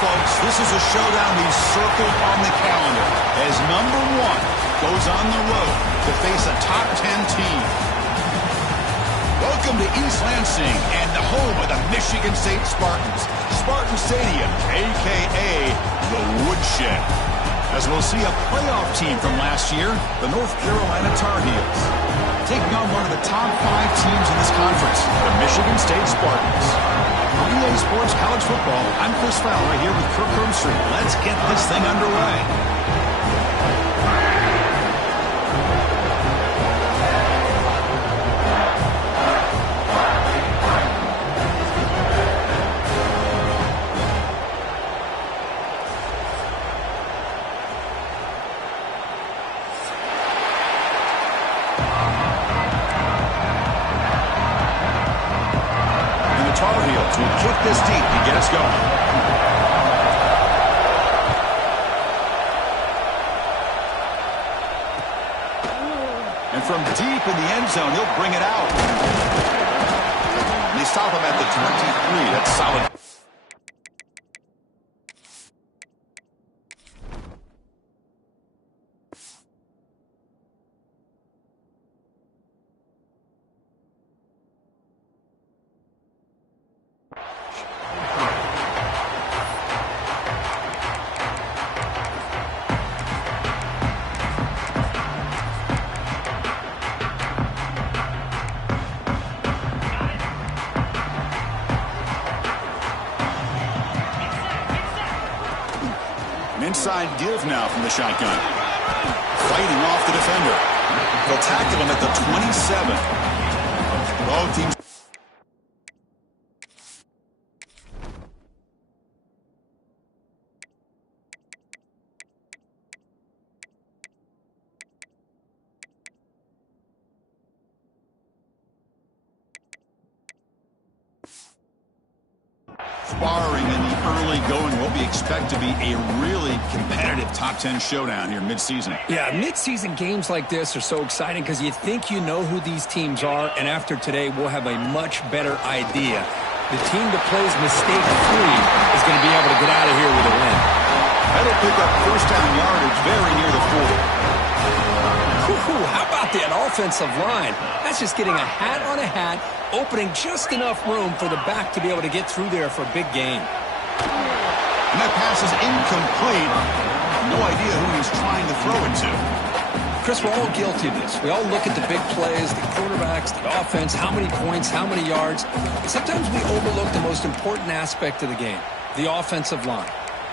folks, this is a showdown we circled on the calendar as number 1 goes on the road to face a top 10 team. Welcome to East Lansing and the home of the Michigan State Spartans. Spartan Stadium, a.k.a. the Woodshed. As we'll see a playoff team from last year, the North Carolina Tar Heels, taking on one of the top 5 teams in this conference, the Michigan State Spartans. For EA Sports College Football, I'm Chris Fowler here with Kirk Hermstreet. Let's get this thing underway. Tar Heels will kick this deep to get us going. And from deep in the end zone, he'll bring it out. And they stop him at the 23. That's solid. Inside deals now from the shotgun. Fighting off the defender. They'll tackle him at the 27. Both teams. Sparring in the early going, what we expect to be a really competitive top 10 showdown here mid-season. Yeah, mid-season games like this are so exciting because you think you know who these teams are, and after today we'll have a much better idea. The team that plays mistake-free is going to be able to get out of here with a win. That'll pick up first down yardage very near the 40. How about that offensive line? That's just getting a hat on a hat, opening just enough room for the back to be able to get through there for a big gain. And that pass is incomplete. No idea who he's trying to throw it to. Chris, we're all guilty of this. We all look at the big plays, the quarterbacks, the offense, how many points, how many yards. Sometimes we overlook the most important aspect of the game, the offensive line.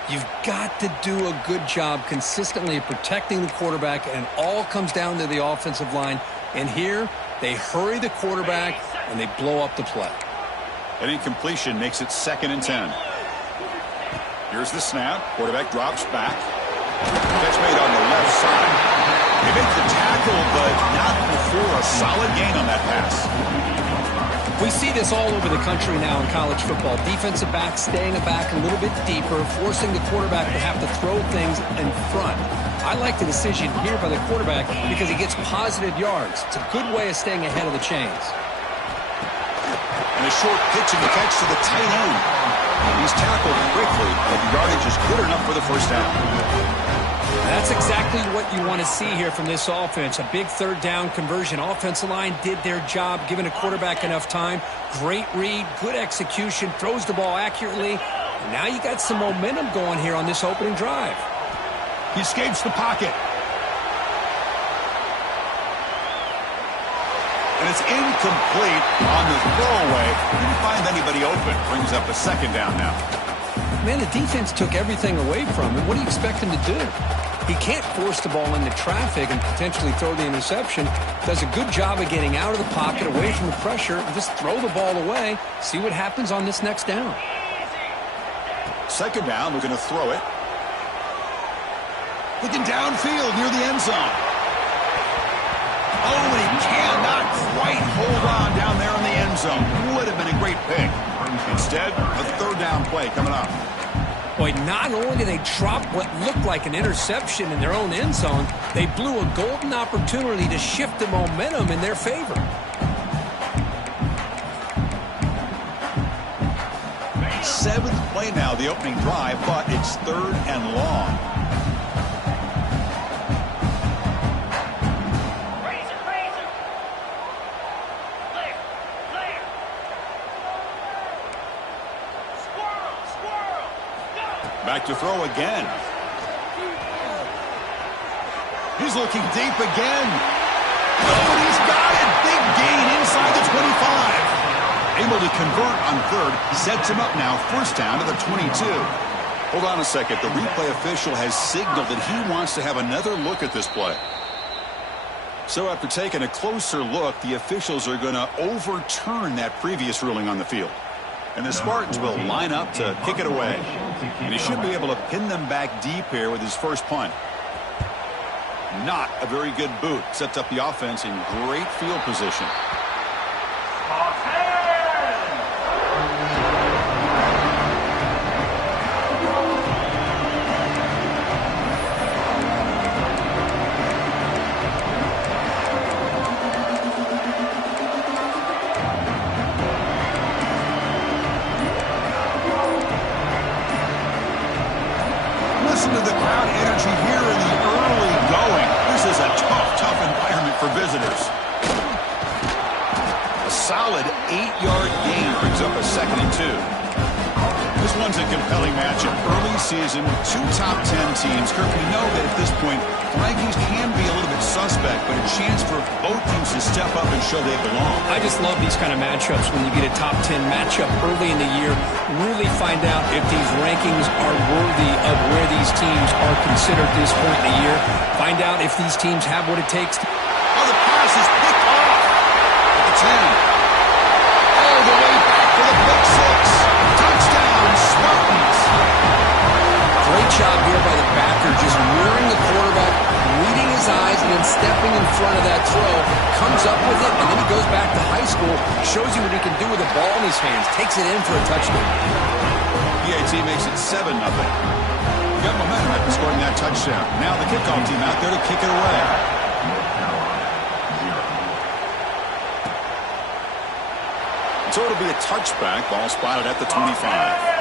You've got to do a good job consistently protecting the quarterback, and it all comes down to the offensive line. And here, they hurry the quarterback, and they blow up the play. An incompletion makes it 2nd and 10. Here's the snap. Quarterback drops back. Catch made on the left side. They make the tackle, but not before a solid gain on that pass. We see this all over the country now in college football. Defensive backs staying back a little bit deeper, forcing the quarterback to have to throw things in front. I like the decision here by the quarterback because he gets positive yards. It's a good way of staying ahead of the chains. And a short pitch and the catch to the tight end. He's tackled quickly, but the yardage is good enough for the first down. That's exactly what you want to see here from this offense. A big 3rd down conversion. Offensive line did their job, giving a quarterback enough time. Great read, good execution, throws the ball accurately. And now you got some momentum going here on this opening drive. He escapes the pocket. And it's incomplete on the throwaway. Didn't find anybody open. Brings up a 2nd down now. Man, the defense took everything away from him. What do you expect him to do? He can't force the ball into traffic and potentially throw the interception. Does a good job of getting out of the pocket, away from the pressure, and just throw the ball away. See what happens on this next down. 2nd down, we're going to throw it. Looking downfield near the end zone. Oh, and he cannot quite hold on down there in the end zone. Would have been a great pick. Instead, a 3rd down play coming up. Boy, not only did they drop what looked like an interception in their own end zone, they blew a golden opportunity to shift the momentum in their favor. 7th play now, the opening drive, but it's 3rd and long. Back to throw again. He's looking deep again. Oh, and he's got it. Big gain inside the 25. Able to convert on 3rd. Sets him up now. 1st down to the 22. Hold on a second. The replay official has signaled that he wants to have another look at this play. So after taking a closer look, the officials are going to overturn that previous ruling on the field. And the Spartans will line up to kick it away. And he should be able to pin them back deep here with his first punt. Not a very good boot. Sets up the offense in great field position. Listen to the crowd energy here in the early going. This is a tough environment for visitors. A solid 8-yard gain brings up a 2nd and 2. This one's a compelling matchup. Early season, 2 top 10 teams. Kirk, we know that at this point, the rankings can be a little bit suspect, but a chance for both teams to step up and show they belong. I just love these kind of matchups when you get a top 10 matchup early in the year. Really find out if these rankings are worthy of where these teams are considered at this point in the year. Find out if these teams have what it takes. Oh, the pass is picked off at the 10. All the way back for the pick 6. Touchdown, Spartans. Great job here by the backer, just mirroring the quarterback, reading his eyes, and then stepping in front of that throw. Comes up with it, and then he goes back to high school, shows you what he can do with the ball in his hands, takes it in for a touchdown. PAT makes it 7-0. Got momentum after scoring that touchdown. Now the kickoff team out there to kick it away. So it'll be a touchback. Ball spotted at the 25.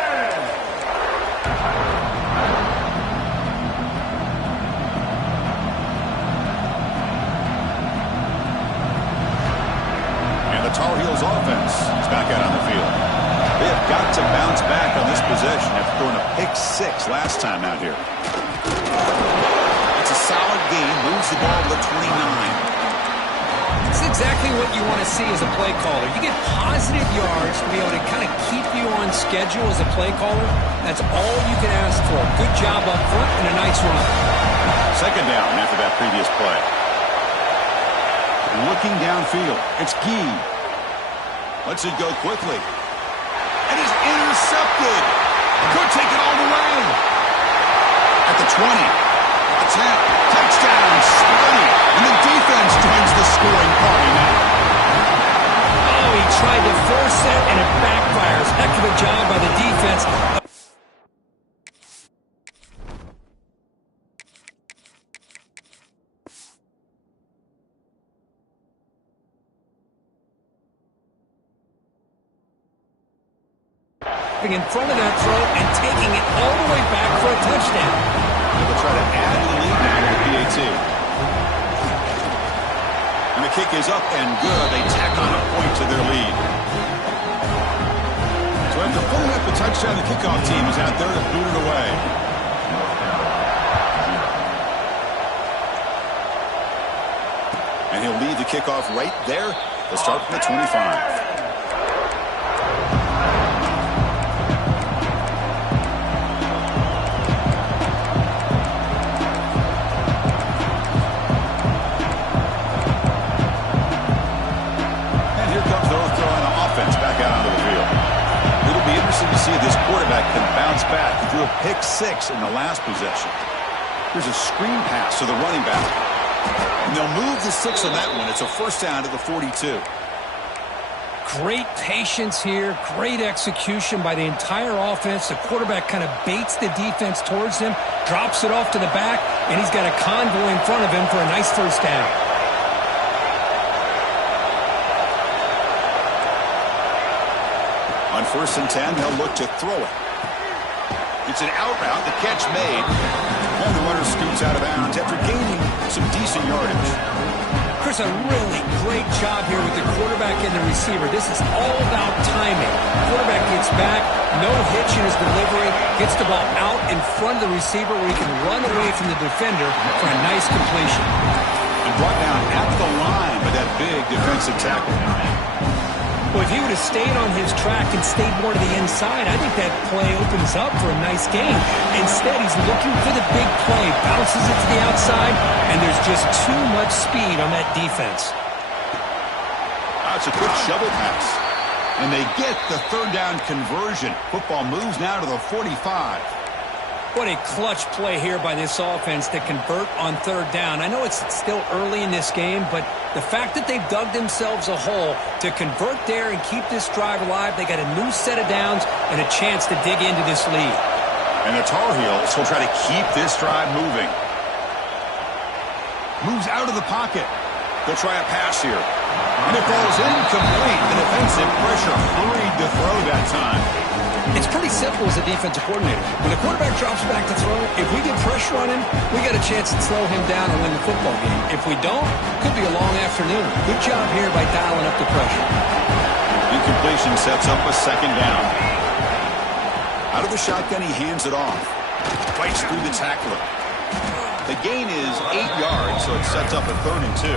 The Tar Heels offense is back out on the field. They have got to bounce back on this possession after throwing a pick 6 last time out here. It's a solid game. Moves the ball to the 29. It's exactly what you want to see as a play caller. You get positive yards to be able to kind of keep you on schedule as a play caller. That's all you can ask for. Good job up front and a nice run. 2nd down after that previous play. Looking downfield. It's Gee. Lets it go quickly. And is intercepted. Could take it all the way. At the 20. At the 10. Touchdown, Sparty. And the defense joins the scoring party now. Oh, he tried to force it, and it backfires. Heck of a job by the defense. In front of that throw and taking it all the way back for a touchdown. They'll try to add to the lead now with the PAT. And the kick is up and good. They tack on a point to their lead. So after pulling up the touchdown, the kickoff team is out there to boot it away. And he'll lead the kickoff right there. They'll start from the 25. To see if this quarterback can bounce back. He threw a pick 6 in the last possession. Here's a screen pass to the running back. And they'll move the 6 on that one. It's a 1st down to the 42. Great patience here. Great execution by the entire offense. The quarterback kind of baits the defense towards him, drops it off to the back, and he's got a convoy in front of him for a nice 1st down. On 1st and 10, they'll look to throw it. It's an out route, the catch made. And the runner scoots out of bounds after gaining some decent yardage. Chris, a really great job here with the quarterback and the receiver. This is all about timing. Quarterback gets back, no hitch in his delivery, gets the ball out in front of the receiver where he can run away from the defender for a nice completion. And brought down at the line with that big defensive tackle. Well, if he would have stayed on his track and stayed more to the inside, I think that play opens up for a nice game. Instead, he's looking for the big play, bounces it to the outside, and there's just too much speed on that defense. That's a quick shovel pass. And they get the 3rd down conversion. Football moves now to the 45. What a clutch play here by this offense to convert on 3rd down. I know it's still early in this game, but the fact that they've dug themselves a hole to convert there and keep this drive alive, they got a new set of downs and a chance to dig into this lead. And the Tar Heels will try to keep this drive moving. Moves out of the pocket. They'll try a pass here. And it falls incomplete. The defensive pressure hurried to throw that time. It's pretty simple as a defensive coordinator. When the quarterback drops back to throw, if we get pressure on him, we got a chance to slow him down and win the football game. If we don't, could be a long afternoon. Good job here by dialing up the pressure. Incompletion sets up a 2nd down. Out of the shotgun, he hands it off. Fights through the tackler. The gain is 8 yards, so it sets up a 3rd and 2.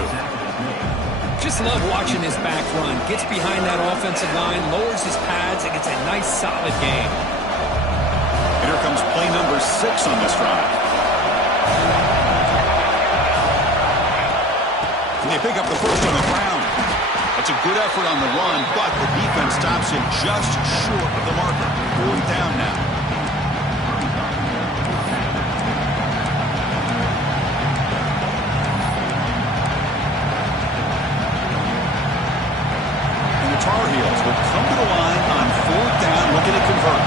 Just love watching this back run. Gets behind that offensive line, lowers his pads, and gets a nice, solid gain. And here comes play number 6 on this drive. And they pick up the 1st on the ground. That's a good effort on the run, but the defense stops him just short of the marker. 4th down now. Tar Heels will come to the line on 4th down, looking to convert.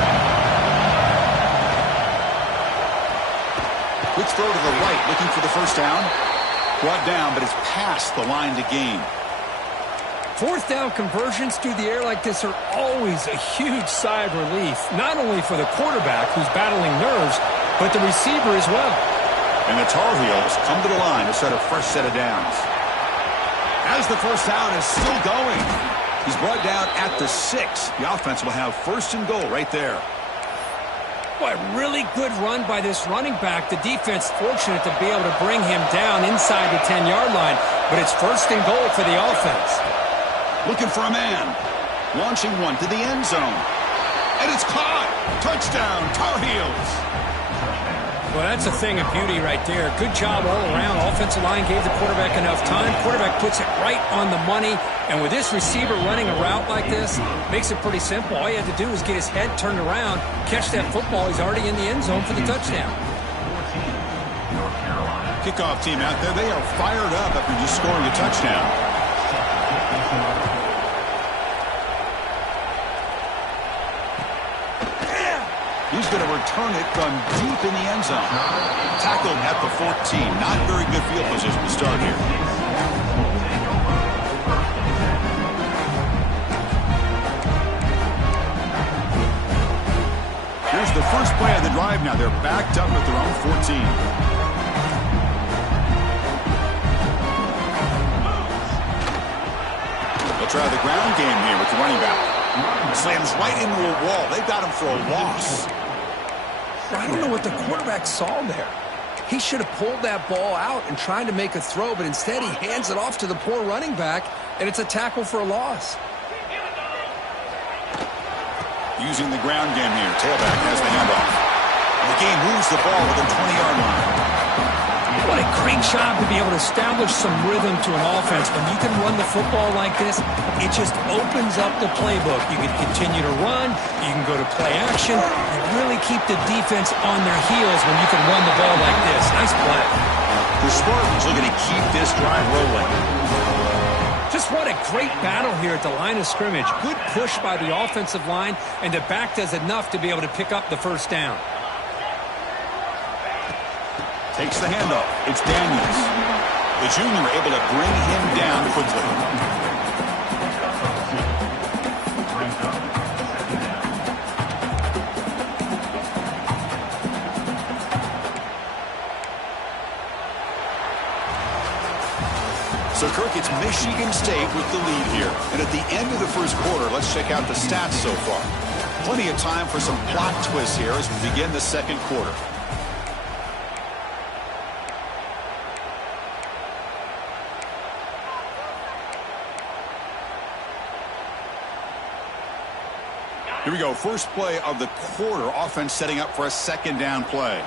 Quick throw to the right, looking for the 1st down. Brought down, but it's past the line to gain. 4th down conversions through the air like this are always a huge sigh of relief, not only for the quarterback who's battling nerves, but the receiver as well. And the Tar Heels come to the line to set a fresh set of downs. As the 1st down is still going. He's brought down at the 6. The offense will have 1st and goal right there. Boy, really good run by this running back. The defense fortunate to be able to bring him down inside the 10-yard line, but it's 1st and goal for the offense. Looking for a man. Launching one to the end zone. And it's caught. Touchdown, Tar Heels. Well, that's a thing of beauty right there. Good job all around. Offensive line gave the quarterback enough time. Quarterback puts it right on the money. And with this receiver running a route like this, makes it pretty simple. All you have to do is get his head turned around, catch that football. He's already in the end zone for the touchdown. Kickoff team out there, they are fired up after just scoring a touchdown. He's going to return it from deep in the end zone. Tackled at the 14. Not very good field position to start here. Here's the first play of the drive now. They're backed up at their own 14. They'll try the ground game here with the running back. Slams right into a wall. They've got him for a loss. I don't know what the quarterback saw there. He should have pulled that ball out and tried to make a throw, but instead he hands it off to the poor running back, and it's a tackle for a loss. Using the ground game here. Tailback has the handoff. The game moves the ball to the 20-yard line. What a great job to be able to establish some rhythm to an offense. When you can run the football like this, it just opens up the playbook. You can continue to run. You can go to play action. And really keep the defense on their heels when you can run the ball like this. Nice play. The Spartans looking to keep this drive rolling. Just what a great battle here at the line of scrimmage. Good push by the offensive line, and the back does enough to be able to pick up the 1st down. Takes the handoff. It's Daniels. The junior able to bring him down quickly. So, Kirk, it's Michigan State with the lead here. And at the end of the first quarter, let's check out the stats so far. Plenty of time for some plot twists here as we begin the second quarter. Here we go. First play of the quarter. Offense setting up for a second down play.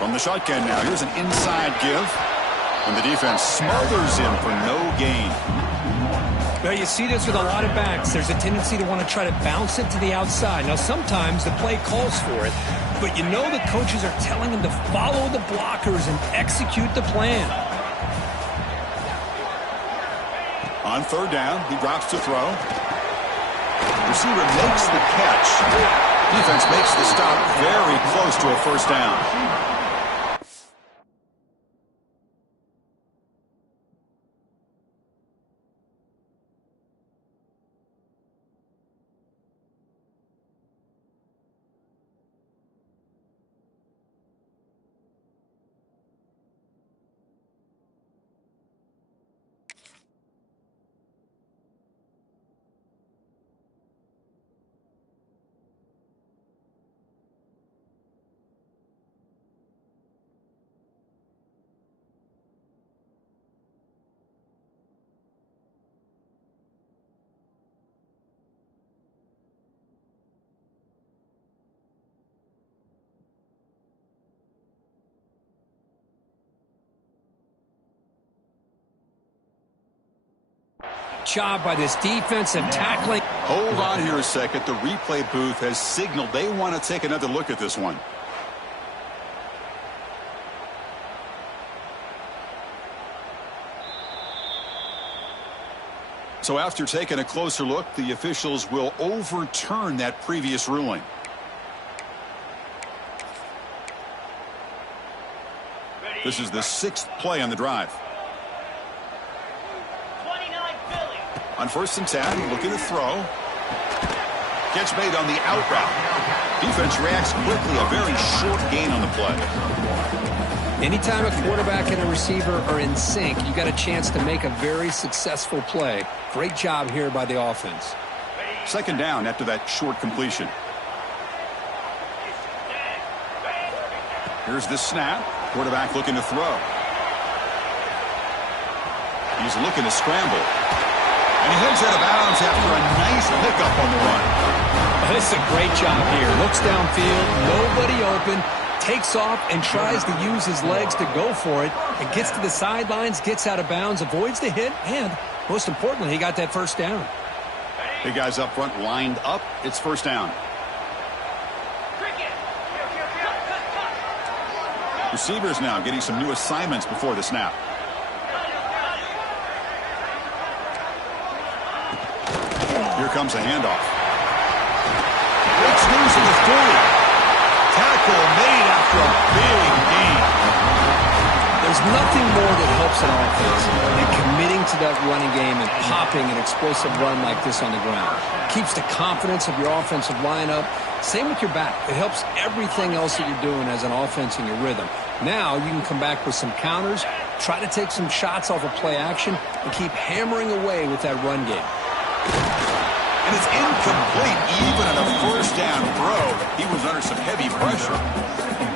From the shotgun now. Here's an inside give. And the defense smothers him for no gain. Well, you see this with a lot of backs. There's a tendency to want to try to bounce it to the outside. Now, sometimes the play calls for it, but you know the coaches are telling them to follow the blockers and execute the plan. On third down, he drops to throw. Receiver makes the catch. Defense makes the stop very close to a first down. Job by this defensive tackling. Hold on here a second. The replay booth has signaled they want to take another look at this one. So after taking a closer look, the officials will overturn that previous ruling. This is the 6th play on the drive. On 1st and 10, looking to throw. Catch made on the out route. Defense reacts quickly. A very short gain on the play. Anytime a quarterback and a receiver are in sync, you got a chance to make a very successful play. Great job here by the offense. Second down after that short completion. Here's the snap. Quarterback looking to throw. He's looking to scramble. And he heads out of bounds after a nice pickup on the run. This is a great job here. Looks downfield, nobody open, takes off and tries to use his legs to go for it. And gets to the sidelines, gets out of bounds, avoids the hit, and most importantly, he got that first down. Big guys up front lined up. It's first down. Receivers now getting some new assignments before the snap. Here comes a handoff. Breaks loose in the 40. Tackle made after a big gain. There's nothing more that helps an offense than committing to that running game and popping an explosive run like this on the ground. Keeps the confidence of your offensive lineup. Same with your back. It helps everything else that you're doing as an offense in your rhythm. Now you can come back with some counters, try to take some shots off of play action, and keep hammering away with that run game. And it's incomplete even on a first down throw. He was under some heavy pressure.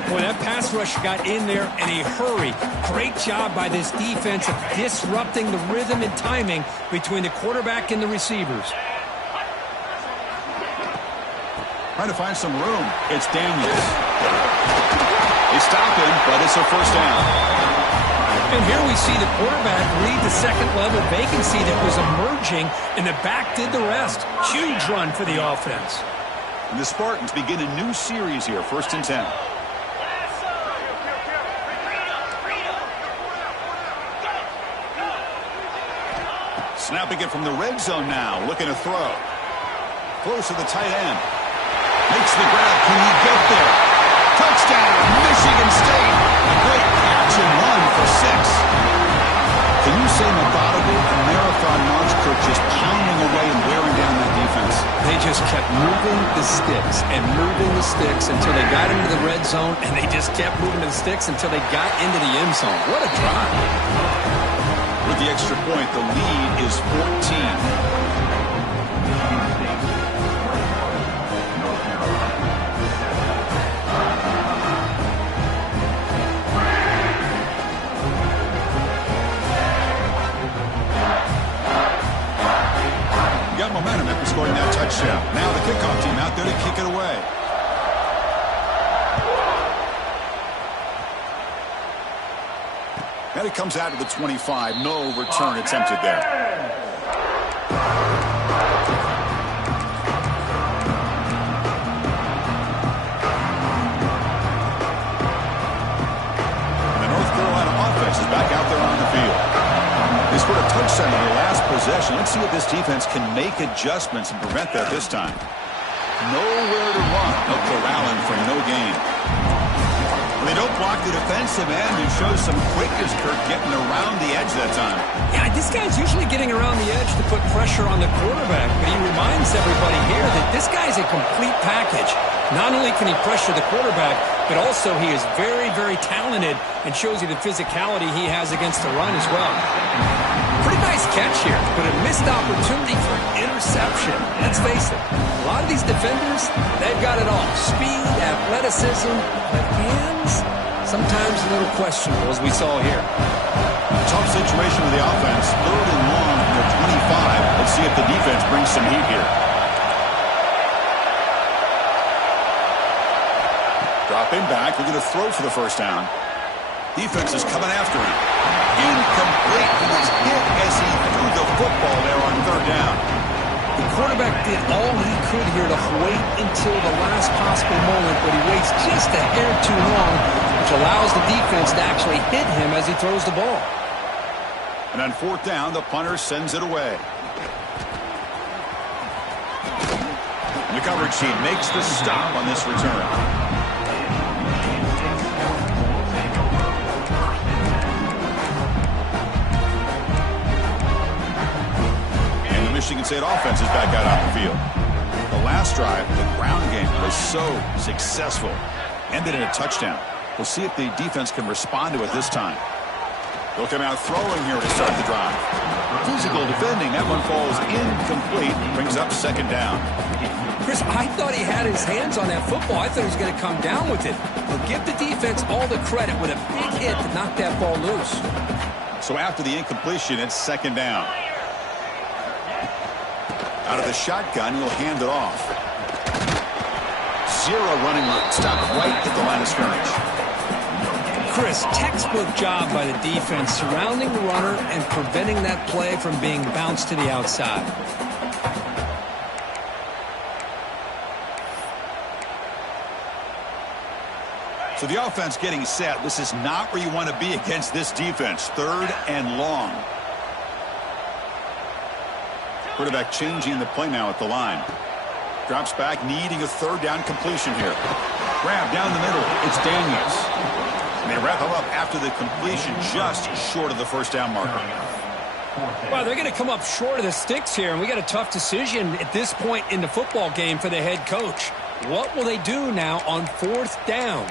Boy, that pass rush got in there in a hurry. Great job by this defense of disrupting the rhythm and timing between the quarterback and the receivers. Trying to find some room. It's Daniels. They stop him, but it's a first down. And here we see the quarterback lead the second-level vacancy that was emerging, and the back did the rest. Huge run for the offense. And the Spartans begin a new series here, 1st and 10. Snapping it from the red zone now, looking to throw. Close to the tight end. Makes the grab. Can he get there? Touchdown, Michigan State. A great catch and run for 6. Can you say methodical and marathon march, Kirk, just pounding away and wearing down that defense? They just kept moving the sticks and moving the sticks until they got into the red zone, and they just kept moving the sticks until they got into the end zone. What a drive. With the extra point, the lead is 14. Momentum after scoring that touchdown. Now the kickoff team out there to kick it away. And it comes out to the 25. No return attempted there. And the North Carolina offense is back out there on the field. They scored a touchdown in their last possession. Let's see if this defense can make adjustments and prevent that this time. Nowhere to run. No corralling for no gain. When they don't block the defensive end, who shows some quickness, Kirk, getting around the edge that time. Yeah, this guy's usually getting around the edge to put pressure on the quarterback, but he reminds everybody here that this guy's a complete package. Not only can he pressure the quarterback, but also he is very, very talented and shows you the physicality he has against the run as well. Pretty nice catch here, but a missed opportunity for interception. Let's face it, a lot of these defenders, they've got it all. Speed, athleticism, but hands, sometimes a little questionable, as we saw here. Tough situation with the offense. 3rd and long from the 25. Let's see if the defense brings some heat here. Dropping back, looking to throw for the first down. Defense is coming after him. Incomplete. He was hit as he threw the football there on 3rd down. The quarterback did all he could here to wait until the last possible moment, but he waits just a hair too long, which allows the defense to actually hit him as he throws the ball. And on 4th down, the punter sends it away. And the coverage team makes the stop on this return. Michigan State offense is back out on the field. The last drive, the ground game, was so successful. Ended in a touchdown. We'll see if the defense can respond to it this time. They'll come out throwing here to start the drive. Physical defending. That one falls incomplete. Brings up 2nd down. Chris, I thought he had his hands on that football. I thought he was going to come down with it. But give the defense all the credit with a big hit to knock that ball loose. So after the incompletion, it's 2nd down. Out of the shotgun, he'll hand it off. 0 running room. Stop right at the line of scrimmage. Chris, textbook job by the defense surrounding the runner and preventing that play from being bounced to the outside. So the offense getting set. This is not where you want to be against this defense. 3rd and long. Quarterback changing the play now at the line. Drops back, needing a 3rd down completion here. Grab down the middle. It's Daniels. And they wrap him up after the completion, just short of the 1st down marker. Well, they're going to come up short of the sticks here, and we got a tough decision at this point in the football game for the head coach. What will they do now on 4th down?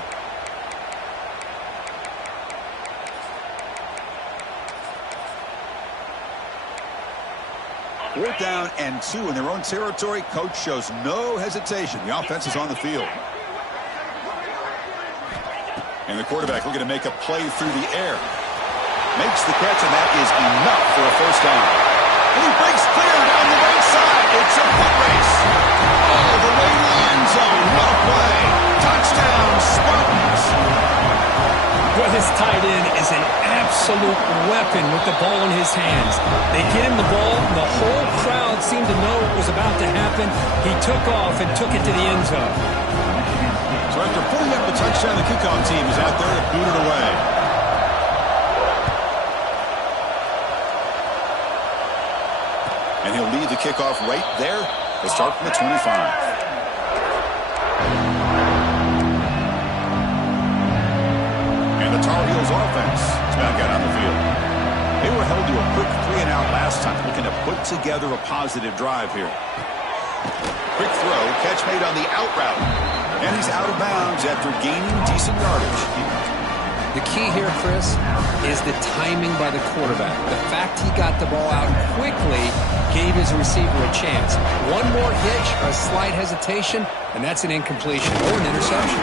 Fourth down and 2 in their own territory. Coach shows no hesitation. The offense is on the field. And the quarterback looking to make a play through the air. Makes the catch, and that is enough for a 1st down. And he breaks clear down the right side. It's a foot race. All the way to the end zone. What a play. Touchdown, Spartans. Well, this tight end is an absolute weapon with the ball in his hands. They get him the ball. The whole crowd seemed to know what was about to happen. He took off and took it to the end zone. So after putting up the touchdown, the kickoff team is out there to boot it away. And he'll lead the kickoff right there. They start from the 25. The Tar Heels offense is back out on the field. They were held to a quick 3-and-out last time, looking to put together a positive drive here. Quick throw, catch made on the out route. And he's out of bounds after gaining decent yardage. The key here, Chris, is the timing by the quarterback. The fact he got the ball out quickly gave his receiver a chance. One more hitch or a slight hesitation, and that's an incompletion or an interception.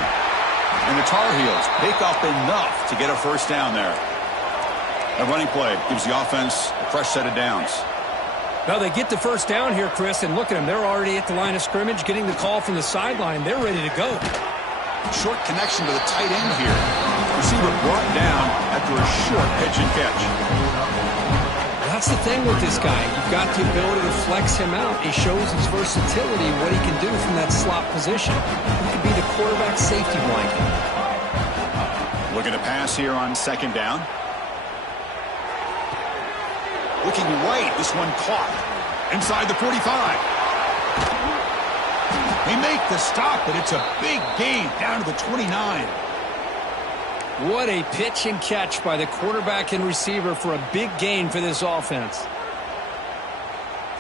And the Tar Heels pick up enough to get a first down there. A running play gives the offense a fresh set of downs. Well, they get the first down here, Chris, and look at them. They're already at the line of scrimmage, getting the call from the sideline. They're ready to go. Short connection to the tight end here. Receiver brought down after a short pitch and catch. That's the thing with this guy. You've got the ability to flex him out. He shows his versatility, what he can do from that slot position. He could be the quarterback safety blanket. Looking to pass here on second down. Looking right, this one caught. Inside the 45. They make the stop, but it's a big gain down to the 29. What a pitch and catch by the quarterback and receiver for a big gain for this offense.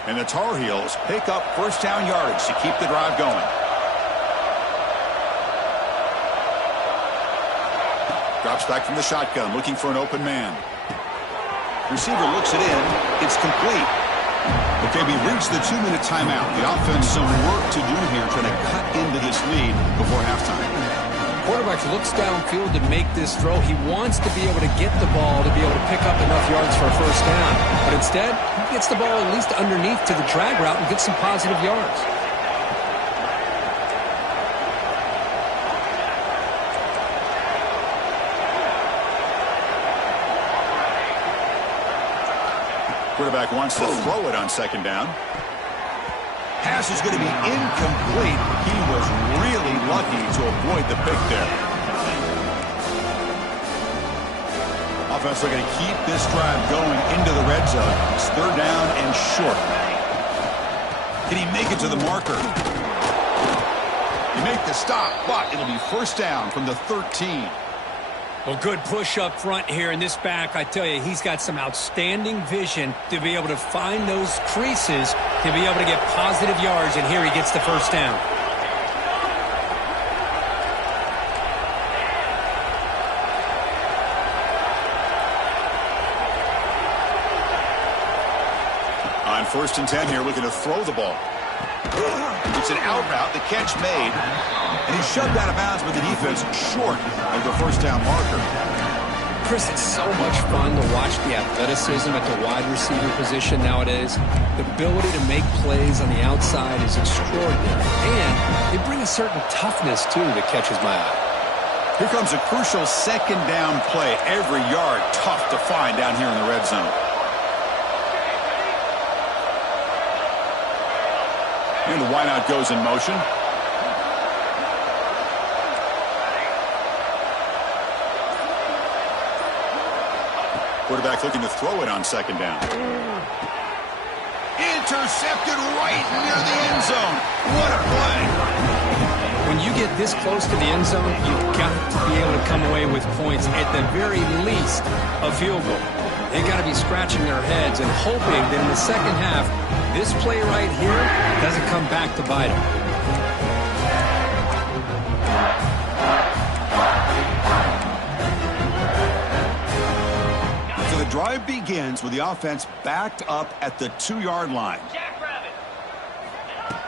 And the Tar Heels pick up first down yardage to keep the drive going. Drops back from the shotgun, looking for an open man. Receiver looks it in. It's complete. Okay, we reached the 2-minute timeout. The offense some work to do here, trying to cut into this lead before halftime. Quarterback looks downfield to make this throw. He wants to be able to get the ball to be able to pick up enough yards for a first down. But instead, he gets the ball at least underneath to the drag route and gets some positive yards. Quarterback wants to throw it on second down. Pass is going to be incomplete. He was really lucky to avoid the pick there. Offense looking to keep this drive going into the red zone. It's third down and short. Can he make it to the marker? He make the stop, but it'll be first down from the 13. Well, good push up front here in this back. I tell you, he's got some outstanding vision to be able to find those creases, to be able to get positive yards, and here he gets the first down. On 1st and 10 here, looking to throw the ball. It's an out route, the catch made, and he's shoved out of bounds with the defense short of the first down marker. Chris, it's so much fun to watch the athleticism at the wide receiver position nowadays. The ability to make plays on the outside is extraordinary, and they bring a certain toughness, too, that catches my eye. Here comes a crucial second down play. Every yard tough to find down here in the red zone. And the wideout goes in motion. Quarterback looking to throw it on second down. Intercepted right near the end zone. What a play. When you get this close to the end zone, you've got to be able to come away with points, at the very least, a field goal. They got to be scratching their heads and hoping that in the second half, this play right here doesn't come back to bite them. So the drive begins with the offense backed up at the 2-yard line.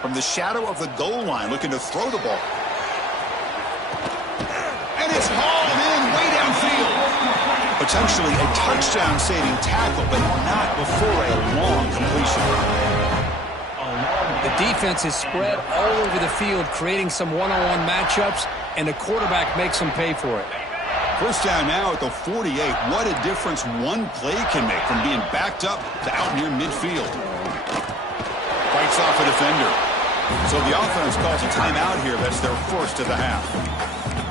From the shadow of the goal line, looking to throw the ball. And it's hauled in way downfield. Potentially a touchdown-saving tackle, but not before a long completion. The defense is spread all over the field, creating some one-on-one matchups, and the quarterback makes them pay for it. First down now at the 48. What a difference one play can make from being backed up to out near midfield. Fights off a defender. So the offense calls a timeout here. That's their first of the half.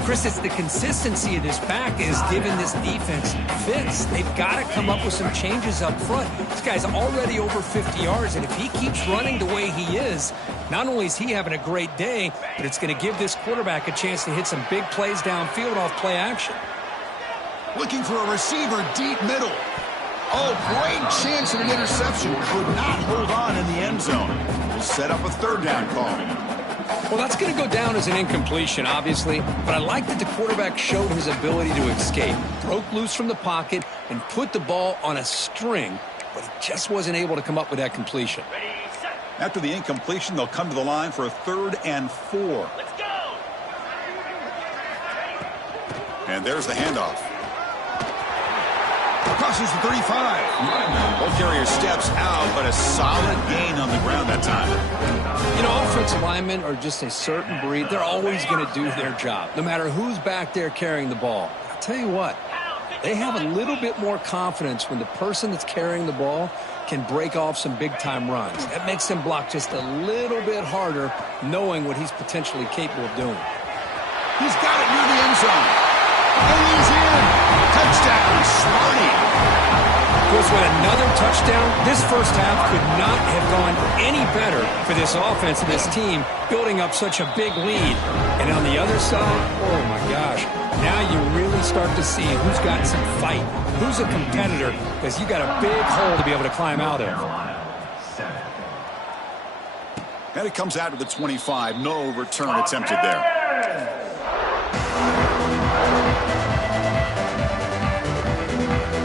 Chris, it's the consistency of this pack is giving this defense fits. They've got to come up with some changes up front. This guy's already over 50 yards, and if he keeps running the way he is, not only is he having a great day, but it's going to give this quarterback a chance to hit some big plays downfield off play action. Looking for a receiver deep middle. Oh, great chance at an interception. Could not hold on in the end zone. He'll set up a third down call. Well, that's going to go down as an incompletion, obviously, but I like that the quarterback showed his ability to escape, broke loose from the pocket, and put the ball on a string, but he just wasn't able to come up with that completion. After the incompletion, they'll come to the line for a 3rd and 4. Let's go. And there's the handoff. Crosses the 35. Ball carrier steps out, but a solid gain on the ground that time. You know, offensive linemen are just a certain breed. They're always going to do their job, no matter who's back there carrying the ball. I'll tell you what, they have a little bit more confidence when the person that's carrying the ball can break off some big-time runs. That makes them block just a little bit harder, knowing what he's potentially capable of doing. He's got it near the end zone. And he's in. Touchdown, Smarty. Of course, with another touchdown, this first half could not have gone any better for this offense and this team, building up such a big lead. And on the other side, oh my gosh, now you really start to see who's got some fight, who's a competitor, because you got a big hole to be able to climb out of. And it comes out to the 25. No return attempted there.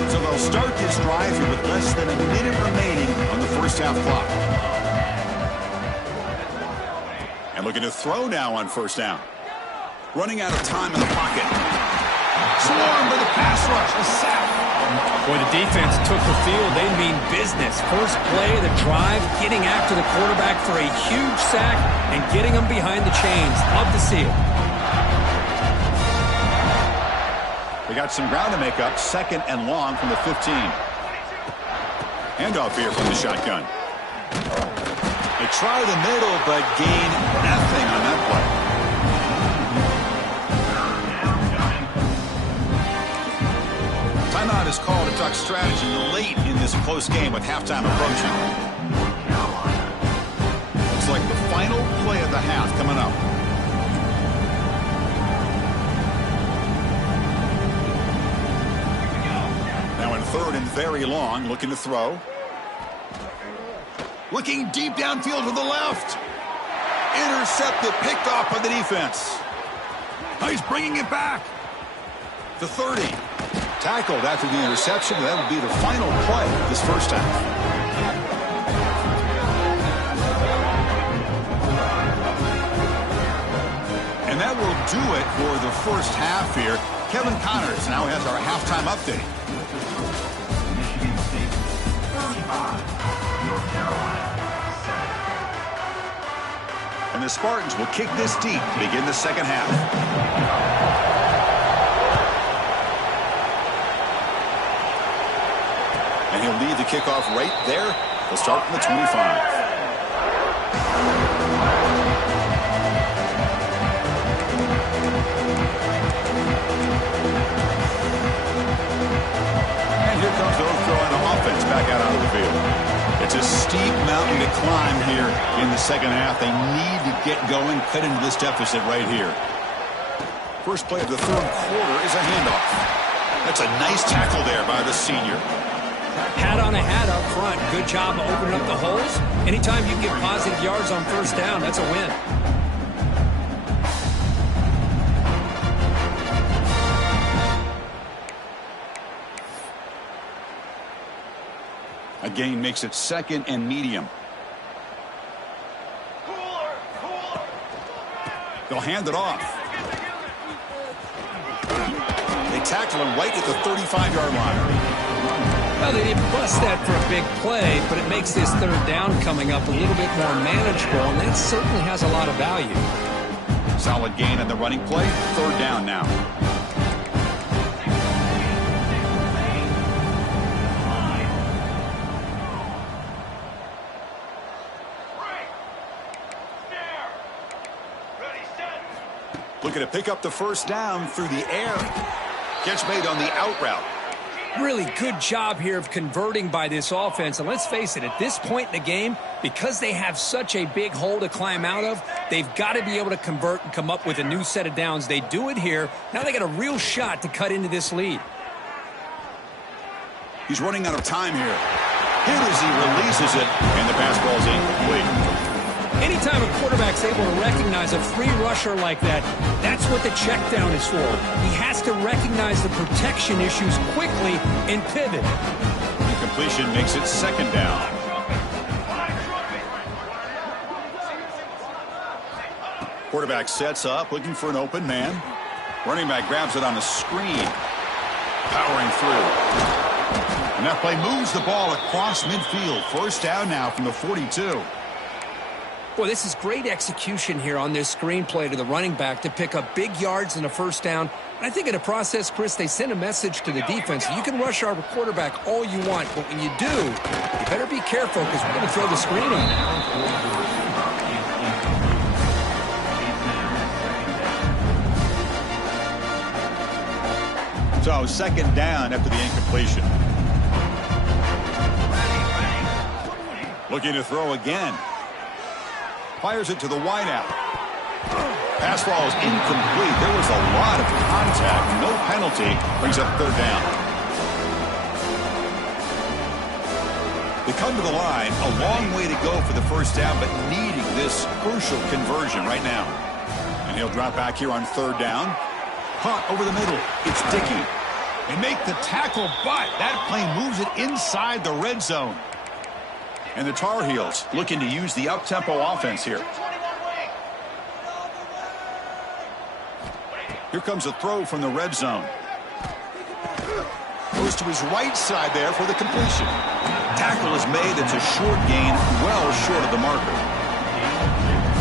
So they'll start this drive here with less than a minute remaining on the first half clock. And looking to throw now on first down. Running out of time in the pocket. Swarmed by the pass rush. The sack. Boy, the defense took the field. They mean business. First play of the drive, getting after the quarterback for a huge sack and getting him behind the chains. Love to see it. We got some ground to make up. 2nd and long from the 15. Handoff here from the shotgun. They try the middle, but gain nothing on that play. Timeout is called to talk strategy late in this close game with halftime approaching. Looks like the final play of the half coming up. Now in 3rd and very long, looking to throw. Looking deep downfield to the left. Intercepted, picked off by the defense. Now he's bringing it back. The 30. Tackled after the interception. That would be the final play of this first half. And that will do it for the first half here. Kevin Connors now has our halftime update. And the Spartans will kick this deep to begin the second half. And he'll lead the kickoff right there. He'll start from the 25. Here comes those throwing the offense back out onto the field. It's a steep mountain to climb here in the second half. They need to get going, cut into this deficit right here. First play of the 3rd quarter is a handoff. That's a nice tackle there by the senior. Hat on a hat up front. Good job of opening up the holes. Anytime you can get positive yards on first down, that's a win. A gain makes it 2nd and medium. They'll hand it off. They tackle him right at the 35-yard line. Well, they didn't bust that for a big play, but it makes this 3rd down coming up a little bit more manageable, and that certainly has a lot of value. Solid gain in the running play. 3rd down now. Looking to pick up the first down through the air. Catch made on the out route. Really good job here of converting by this offense. And let's face it, at this point in the game, because they have such a big hole to climb out of, they've got to be able to convert and come up with a new set of downs. They do it here. Now they got a real shot to cut into this lead. He's running out of time here. Hit as he releases it, and the pass ball is incomplete. Anytime a quarterback's able to recognize a free rusher like that, that's what the check down is for. He has to recognize the protection issues quickly and pivot. Incompletion makes it second down. Quarterback sets up, looking for an open man. Running back grabs it on a screen. Powering through. And that play moves the ball across midfield. First down now from the 42. Boy, this is great execution here on this screenplay to the running back to pick up big yards and a first down. And I think in the process, Chris, they send a message to the defense. You can rush our quarterback all you want, but when you do, you better be careful because we're going to throw the screen on you. So second down after the incompletion. Looking to throw again. Fires it to the wideout. Pass ball is incomplete. There was a lot of contact. No penalty. Brings up third down. They come to the line. A long way to go for the first down, but needing this crucial conversion right now. And he'll drop back here on third down. Hunt over the middle. It's Dickey. They make the tackle, but that play moves it inside the red zone. And the Tar Heels looking to use the up-tempo offense here. Here comes a throw from the red zone. Goes to his right side there for the completion. Tackle is made. It's a short gain, well short of the marker.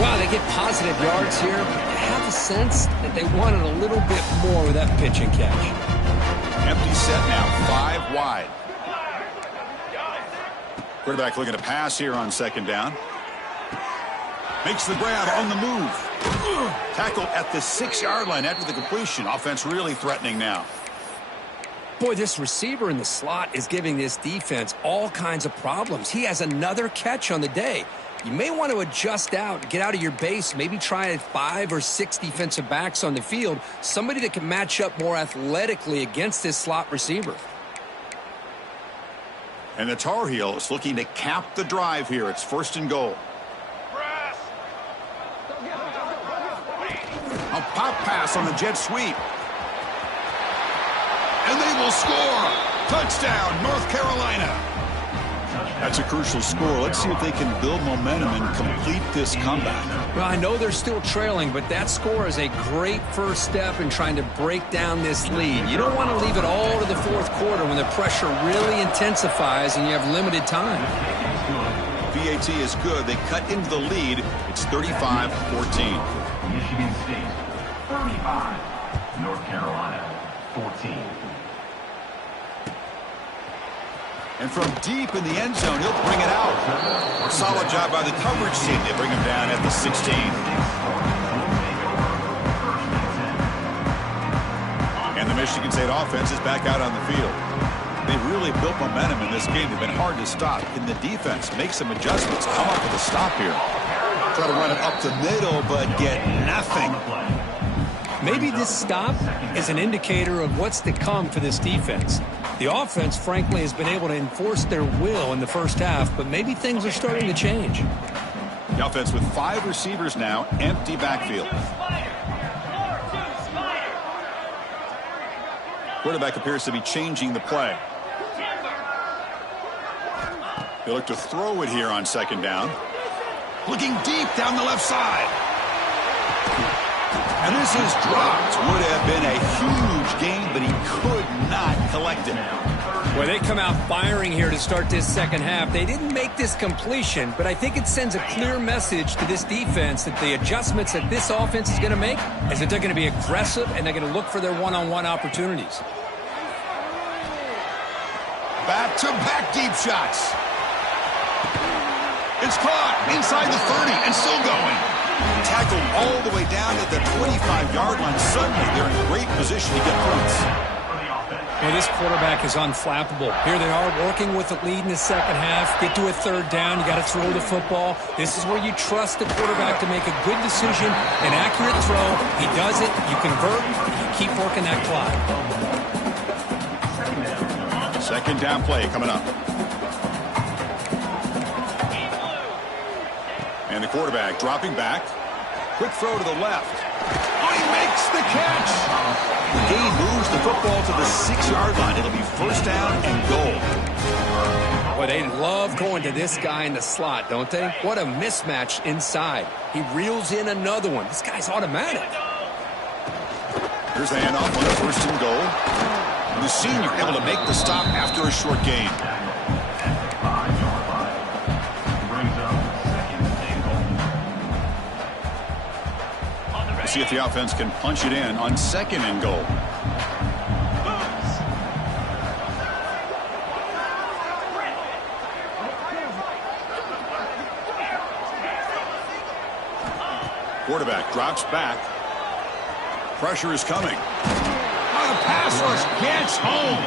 Wow, they get positive yards here. I have a sense that they wanted a little bit more with that pitch and catch. Empty set now, 5 wide. Quarterback looking to pass here on second down. Makes the grab on the move. Tackle at the 6-yard line after the completion. Offense really threatening now. Boy, this receiver in the slot is giving this defense all kinds of problems. He has another catch on the day. You may want to adjust out, get out of your base, maybe try 5 or 6 defensive backs on the field, somebody that can match up more athletically against this slot receiver. And the Tar Heels looking to cap the drive here. It's first and goal. A pop pass on the jet sweep. And they will score. Touchdown, North Carolina. That's a crucial score. Let's see if they can build momentum and complete this comeback. Well, I know they're still trailing, but that score is a great first step in trying to break down this lead. You don't want to leave it all to the fourth quarter when the pressure really intensifies and you have limited time. VAT is good. They cut into the lead. It's 35-14. Michigan State, 35. North Carolina, 14. And from deep in the end zone, he'll bring it out. Solid job by the coverage team. They bring him down at the 16. And the Michigan State offense is back out on the field. They've really built momentum in this game. They've been hard to stop. And the defense make some adjustments. Come up with a stop here. Try to run it up the middle, but get nothing. Maybe this stop is an indicator of what's to come for this defense. The offense, frankly, has been able to enforce their will in the first half, but maybe things are starting to change. The offense with 5 receivers now, empty backfield. Quarterback appears to be changing the play. They look to throw it here on second down. Looking deep down the left side. And this is dropped. Would have been a huge gain, but he could not collect it. Well, they come out firing here to start this second half. They didn't make this completion, but I think it sends a clear message to this defense that the adjustments that this offense is going to make is that they're going to be aggressive and they're going to look for their one-on-one opportunities. Back-to-back deep shots. It's caught inside the 30 and still going. Tackled all the way down at the 25-yard line. Suddenly, they're in great position to get points. Well, this quarterback is unflappable. Here they are working with the lead in the second half. Get to a third down. You got to throw the football. This is where you trust the quarterback to make a good decision, an accurate throw. He does it. You convert. You keep working that clock. Second down play coming up. And the the quarterback dropping back. Quick throw to the left. Oh, he makes the catch. The gain moves the football to the 6-yard line. It'll be first down and goal. Boy, they love going to this guy in the slot, don't they? What a mismatch inside. He reels in another one. This guy's automatic. Here's the handoff on the first and goal. And the senior able to make the stop after a short gain. We'll see if the offense can punch it in on second and goal. Quarterback drops back. Pressure is coming. Oh, the pass rush gets home.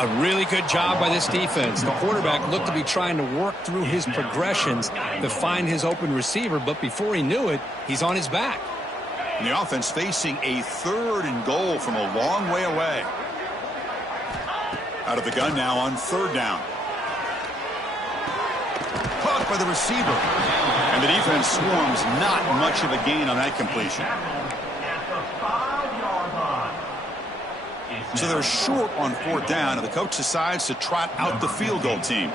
A really good job by this defense. The quarterback looked to be trying to work through his progressions to find his open receiver, but before he knew it, he's on his back. And the offense facing a third and goal from a long way away. Out of the gun now on third down. Caught by the receiver. And the defense swarms, not much of a gain on that completion. So they're short on fourth down, and the coach decides to trot out the field goal team.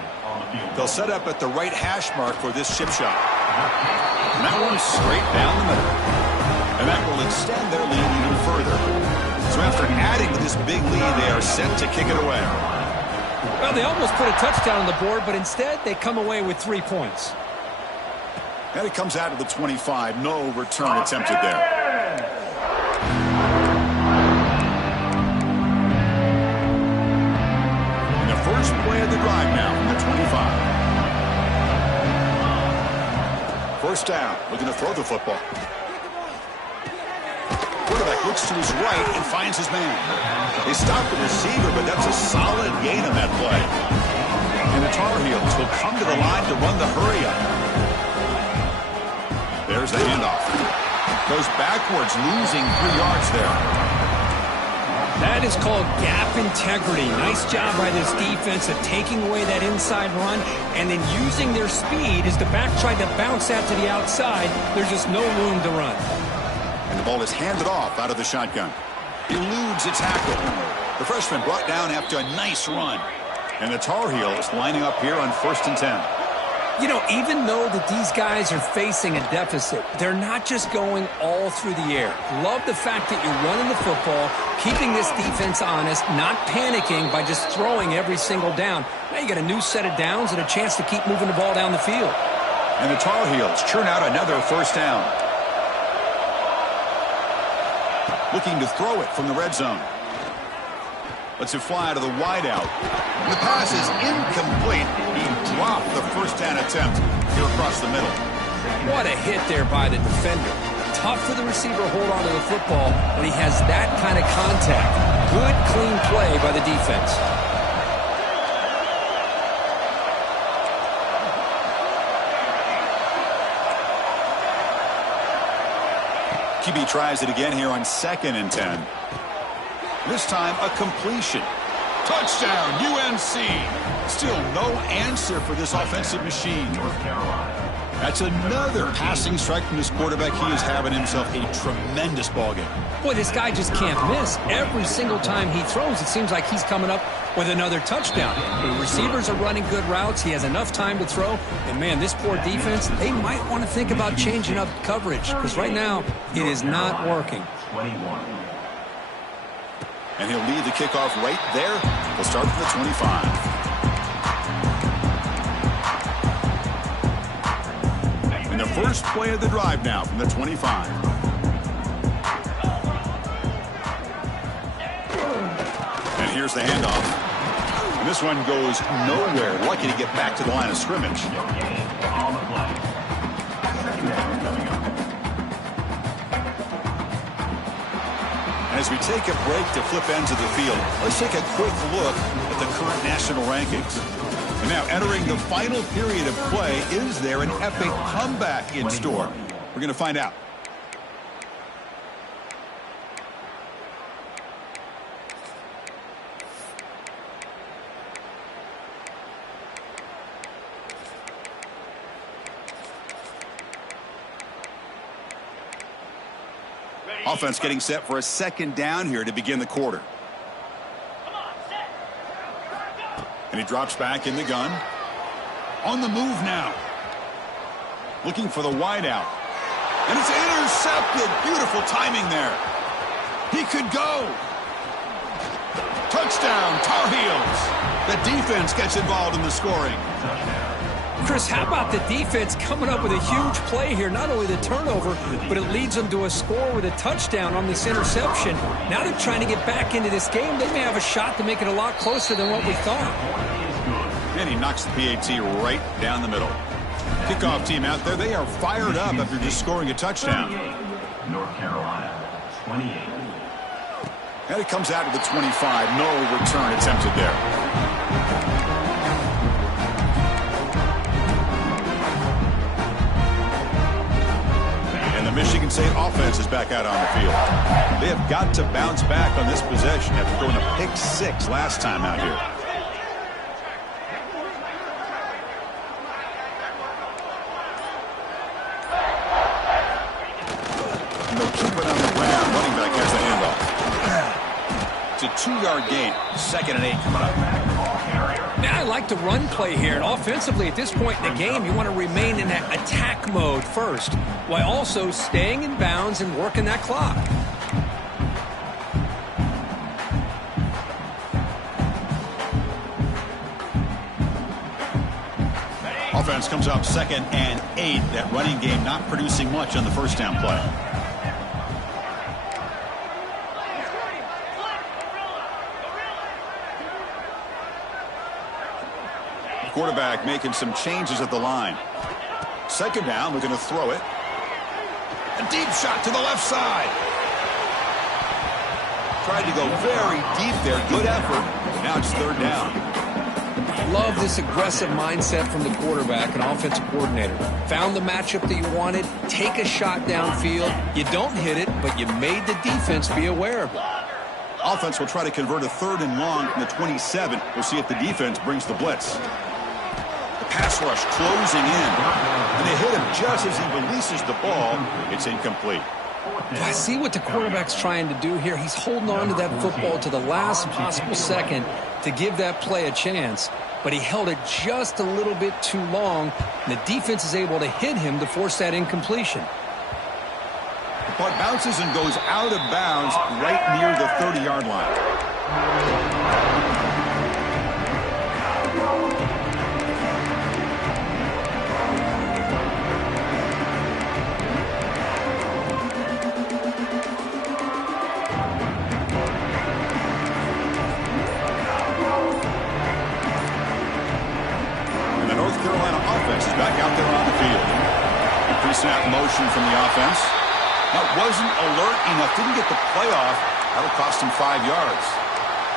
They'll set up at the right hash mark for this chip shot. And that one's straight down the middle. And that will extend their lead even further. So after adding to this big lead, they are set to kick it away. Well, they almost put a touchdown on the board, but instead they come away with 3 points. And it comes out of the 25. No return attempted there. And the first play of the drive now from the 25. First down, looking to throw the football. Quarterback looks to his right and finds his man. They stop the receiver, but that's a solid gain on that play. And the Tar Heels will come to the line to run the hurry-up. There's the handoff. Goes backwards, losing 3 yards there. That is called gap integrity. Nice job by this defense of taking away that inside run and then using their speed as the back tried to bounce that to the outside. There's just no room to run. And the ball is handed off out of the shotgun. Eludes a tackle. The freshman brought down after a nice run. And the Tar Heels lining up here on 1st and 10. You know, even though that these guys are facing a deficit, they're not just going all through the air. Love the fact that you're running the football, keeping this defense honest, not panicking by just throwing every single down. Now you got a new set of downs and a chance to keep moving the ball down the field. And the Tar Heels churn out another first down. Looking to throw it from the red zone. Lets it fly to the wideout. And the pass is incomplete. He dropped the first down attempt here across the middle. What a hit there by the defender. Tough for the receiver to hold on to the football when he has that kind of contact. Good, clean play by the defense. QB tries it again here on 2nd and 10. This time a completion. Touchdown, UNC. Still no answer for this offensive machine. That's another passing strike from this quarterback. He is having himself a tremendous ballgame. Boy, this guy just can't miss. Every single time he throws, it seems like he's coming up with another touchdown. The receivers are running good routes. He has enough time to throw. And, man, this poor defense, they might want to think about changing up coverage because right now it is not working. And he'll lead the kickoff right there. We'll start from the 25. And the first play of the drive now from the 25. And here's the handoff. And this one goes nowhere. Lucky to get back to the line of scrimmage. As we take a break to flip ends of the field, let's take a quick look at the current national rankings. And now entering the final period of play, is there an epic comeback in store? We're going to find out. Offense getting set for a second down here to begin the quarter. And he drops back in the gun. On the move now. Looking for the wideout. And it's intercepted. Beautiful timing there. He could go. Touchdown, Tar Heels. The defense gets involved in the scoring. Chris, how about the defense coming up with a huge play here? Not only the turnover, but it leads them to a score with a touchdown on this interception. Now they're trying to get back into this game. They may have a shot to make it a lot closer than what we thought. And he knocks the PAT right down the middle. Kickoff team out there, they are fired up after just scoring a touchdown. North Carolina, 28. And it comes out to the 25. No return attempted there. And the Michigan State offense is back out on the field. They have got to bounce back on this possession after throwing a pick 6 last time out here. It's a 2-yard gain. 2nd and 8 coming up. Now, I like the run play here. And offensively, at this point in the game, you want to remain in that attack mode first, while also staying in bounds and working that clock. Offense comes up 2nd and 8. That running game not producing much on the first down play. Quarterback making some changes at the line. 2nd down, looking to throw it. A deep shot to the left side. Tried to go very deep there. Good effort. Now it's 3rd down. Love this aggressive mindset from the quarterback and offensive coordinator. Found the matchup that you wanted. Take a shot downfield. You don't hit it, but you made the defense be aware of it. Offense will try to convert a 3rd and long from the 27. We'll see if the defense brings the blitz. Pass rush closing in. And they hit him just as he releases the ball. It's incomplete. I see what the quarterback's trying to do here. He's holding on to that football to the last possible second to give that play a chance. But he held it just a little bit too long. And the defense is able to hit him to force that incompletion. The punt bounces and goes out of bounds right near the 30-yard line. Back out there on the field. Pre-snap motion from the offense. That wasn't alert enough. Didn't get the playoff. That'll cost him 5 yards.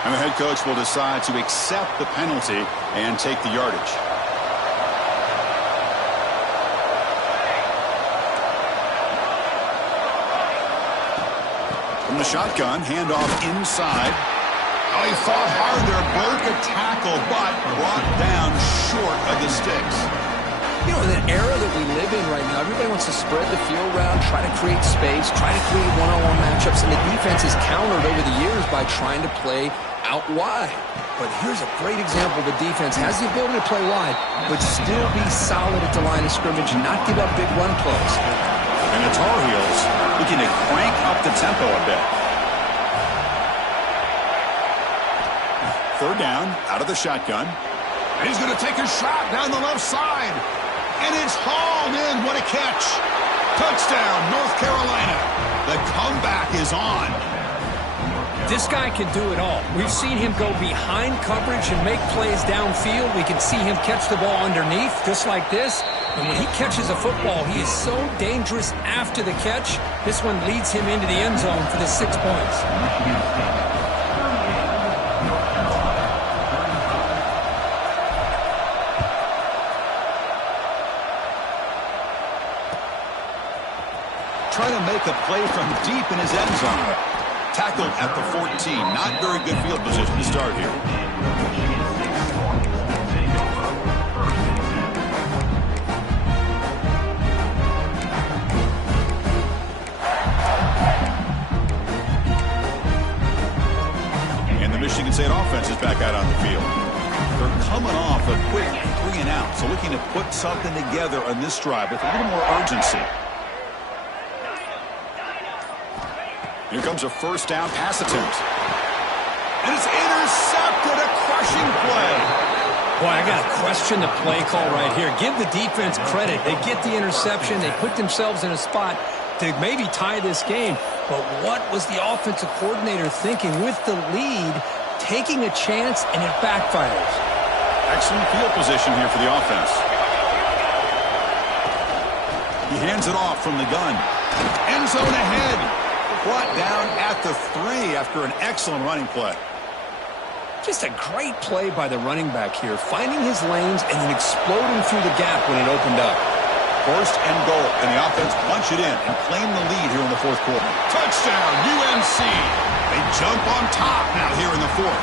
And the head coach will decide to accept the penalty and take the yardage. From the shotgun, handoff inside. Oh, he fought hard there, broke a tackle, but brought down short of the sticks. You know, in an era that we live in right now, everybody wants to spread the field around, try to create space, try to create one-on-one matchups, and the defense has countered over the years by trying to play out wide. But here's a great example. The defense has the ability to play wide, but still be solid at the line of scrimmage and not give up big run plays. And the Tar Heels looking to crank up the tempo a bit. 3rd down, out of the shotgun. And he's going to take a shot down the left side. And it's hauled in. What a catch. Touchdown, North Carolina. The comeback is on. This guy can do it all. We've seen him go behind coverage and make plays downfield. We can see him catch the ball underneath, just like this. And when he catches a football, he is so dangerous after the catch. This one leads him into the end zone for the 6 points. Trying to make a play from deep in his end zone. Tackled at the 14. Not very good field position to start here. State offense is back out on the field. They're coming off a quick 3-and-out, so looking to put something together on this drive with a little more urgency. Here comes a first down pass attempt. And it's intercepted, a crushing play. Boy, I got to question the play call right here. Give the defense credit. They get the interception. They put themselves in a spot to maybe tie this game. But what was the offensive coordinator thinking with the lead, taking a chance, and it backfires? Excellent field position here for the offense. He hands it off from the gun. End zone ahead. Brought down at the 3 after an excellent running play. Just a great play by the running back here, finding his lanes and then exploding through the gap when it opened up. First and goal, and the offense punch it in and claim the lead here in the fourth quarter. Touchdown, UNC. They jump on top now here in the fourth.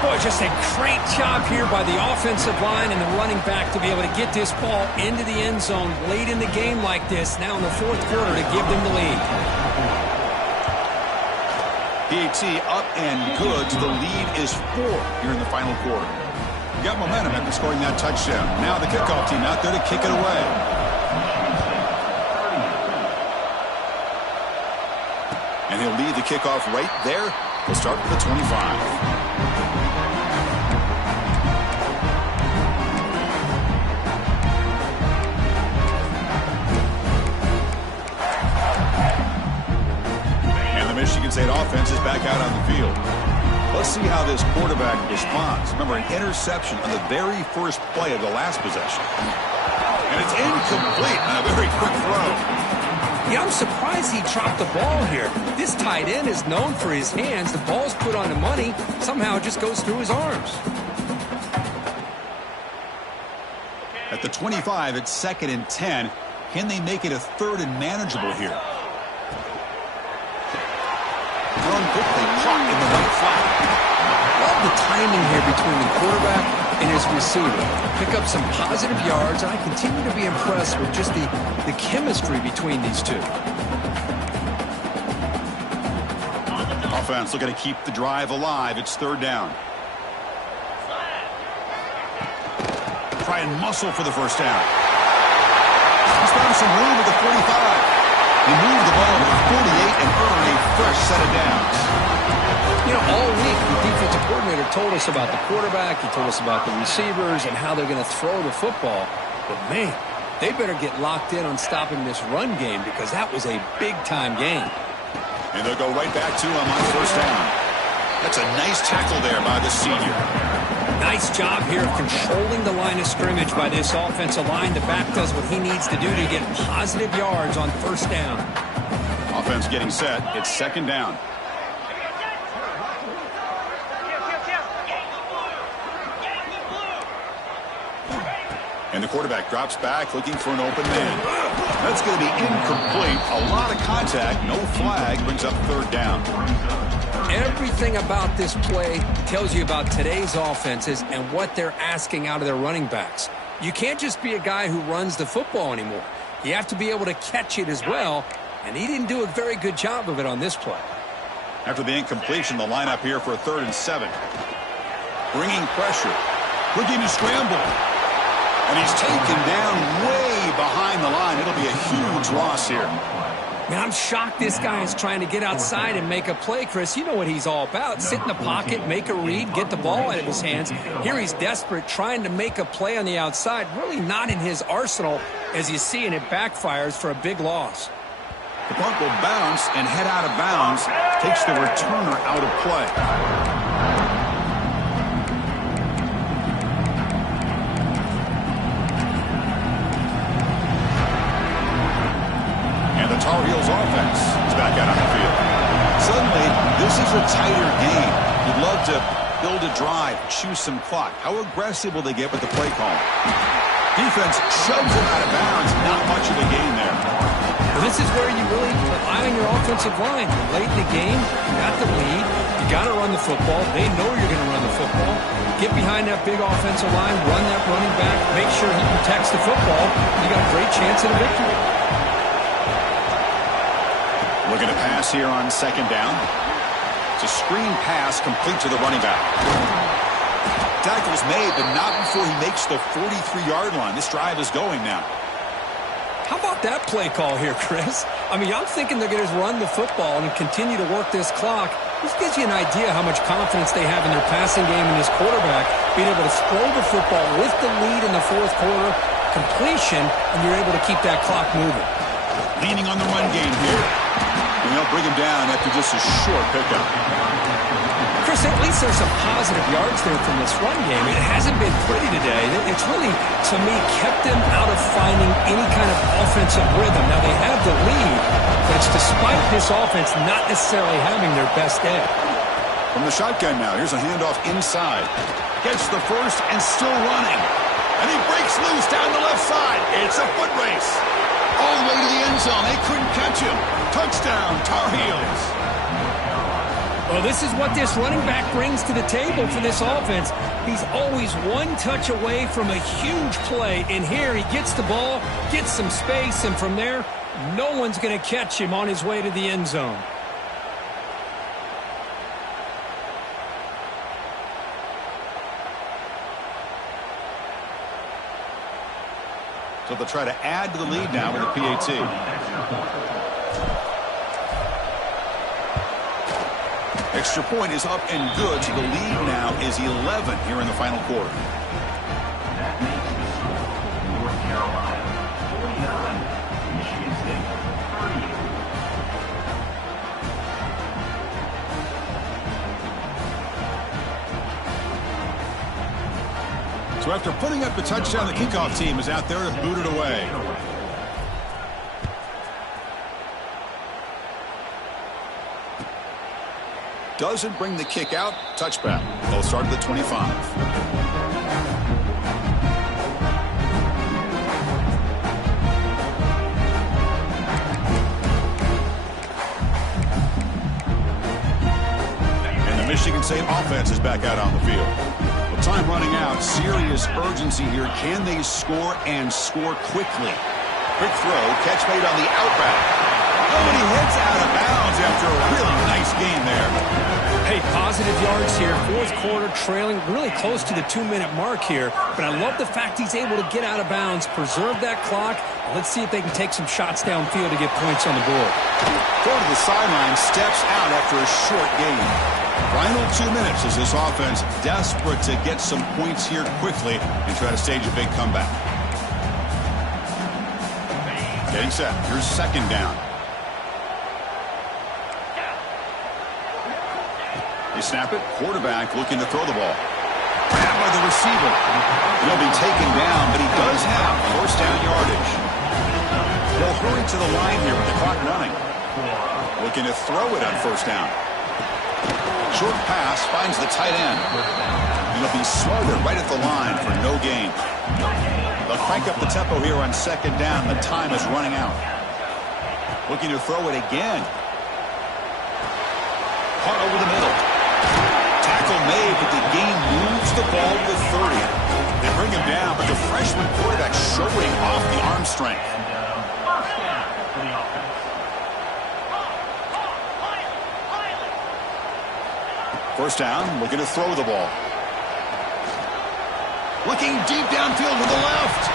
Boy, just a great job here by the offensive line and the running back to be able to get this ball into the end zone late in the game like this, now in the fourth quarter, to give them the lead. PAT up and good, so the lead is 4 here in the final quarter. You got momentum after scoring that touchdown. Now the kickoff team out there to kick it away. And he'll lead the kickoff right there. He'll start with the 25. Michigan State offense is back out on the field. Let's see how this quarterback responds. Remember, an interception on the very first play of the last possession. And it's incomplete on a very quick throw. Yeah, I'm surprised he dropped the ball here. This tight end is known for his hands. The ball's put on the money. Somehow it just goes through his arms. At the 25, it's 2nd and 10. Can they make it a 3rd and manageable here? Thrown quickly, caught in the right flat. Love the timing here between the quarterback and his receiver. Pick up some positive yards, and I continue to be impressed with just the chemistry between these two. Offense looking to keep the drive alive. It's 3rd down. Try and muscle for the first down. He's found some room at the 45. He moved the ball to the 48 and earned a fresh set of downs. You know, all week the defensive coordinator told us about the quarterback. He told us about the receivers and how they're going to throw the football. But, man, they better get locked in on stopping this run game because that was a big-time game. And they'll go right back to him on first down. That's a nice tackle there by the senior. Nice job here of controlling the line of scrimmage by this offensive line. The back does what he needs to do to get positive yards on first down. Offense getting set. It's 2nd down. And the quarterback drops back looking for an open man. That's going to be incomplete. A lot of contact. No flag. Brings up 3rd down. Everything about this play tells you about today's offenses and what they're asking out of their running backs. You can't just be a guy who runs the football anymore. You have to be able to catch it as well, and he didn't do a very good job of it on this play. After the incompletion, the lineup here for a 3rd and 7. Bringing pressure. Looking to scramble. And he's taken down way behind the line. It'll be a huge loss here. Man, I'm shocked this guy is trying to get outside and make a play, Chris. You know what he's all about. Sit in the pocket, make a read, get the ball out of his hands. Here he's desperate, trying to make a play on the outside. Really not in his arsenal, as you see, and it backfires for a big loss. The punt will bounce and head out of bounds. Takes the returner out of play. Tar Heels offense is back out on the field. Suddenly, this is a tighter game. You'd love to build a drive, choose some clock. How aggressive will they get with the play call? Defense shoves it out of bounds. Not much of a gain there. Well, this is where you really rely on your offensive line. Late in the game, you got the lead. You got to run the football. They know you're going to run the football. Get behind that big offensive line, run that running back, make sure he protects the football. You got a great chance at a victory. Looking to pass here on 2nd down. It's a screen pass complete to the running back. Tackle's made, but not before he makes the 43-yard line. This drive is going now. How about that play call here, Chris? I mean, I'm thinking they're going to run the football and continue to work this clock. This gives you an idea how much confidence they have in their passing game and this quarterback, being able to throw the football with the lead in the fourth quarter, completion, and you're able to keep that clock moving. Leaning on the run game here. And they'll bring him down after just a short pickup. Chris, at least there's some positive yards there from this run game. It hasn't been pretty today. It's really, to me, kept them out of finding any kind of offensive rhythm. Now, they have the lead, but it's despite this offense not necessarily having their best day. From the shotgun now, here's a handoff inside. Gets the first and still running. And he breaks loose down the left side. It's a foot race. All the way to the end zone. They couldn't catch him. Touchdown, Tar Heels. Well, this is what this running back brings to the table for this offense. He's always one touch away from a huge play. And here he gets the ball, gets some space, and from there, no one's going to catch him on his way to the end zone. So they'll try to add to the lead now with the PAT. Extra point is up and good, so the lead now is 11 here in the final quarter. That makes this score North Carolina 49, Michigan State 38. So after putting up the touchdown, the kickoff team is out there to boot it away. Doesn't bring the kick out. Touchback. They'll start at the 25. And the Michigan State offense is back out on the field. With time running out, serious urgency here. Can they score and score quickly? Quick throw, catch made on the outback. Oh, and he heads out of bounds after a really nice game there. Hey, positive yards here. Fourth quarter trailing really close to the 2-minute mark here. But I love the fact he's able to get out of bounds, preserve that clock. Let's see if they can take some shots downfield to get points on the board. Throw to the sideline, steps out after a short game. Final 2 minutes as this offense desperate to get some points here quickly and try to stage a big comeback. Getting set. Here's second down. They snap it. Quarterback looking to throw the ball. Grabbed by the receiver. He'll be taken down, but he does have first down yardage. They'll hurry to the line here with the clock running. Looking to throw it on first down. Short pass finds the tight end. He'll be smothered right at the line for no gain. They'll crank up the tempo here on second down. The time is running out. Looking to throw it again. Caught over the middle. Tackle made, but the game moves the ball to 30. They bring him down, but the freshman quarterback showing off the arm strength. First down, looking to throw the ball. Looking deep downfield to the left.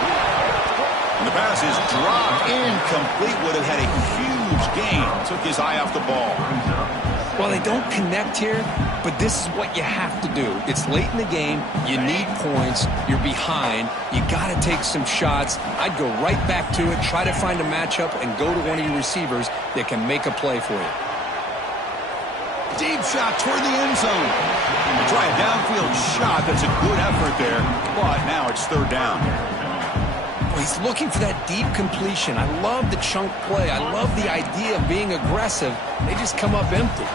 And the pass is dropped incomplete. Would have had a huge gain. Took his eye off the ball. Well, they don't connect here, but this is what you have to do. It's late in the game. You need points. You're behind. You got to take some shots. I'd go right back to it, try to find a matchup, and go to one of your receivers that can make a play for you. Deep shot toward the end zone. Try a downfield shot. That's a good effort there, but now it's third down. Well, he's looking for that deep completion. I love the chunk play. I love the idea of being aggressive. They just come up empty.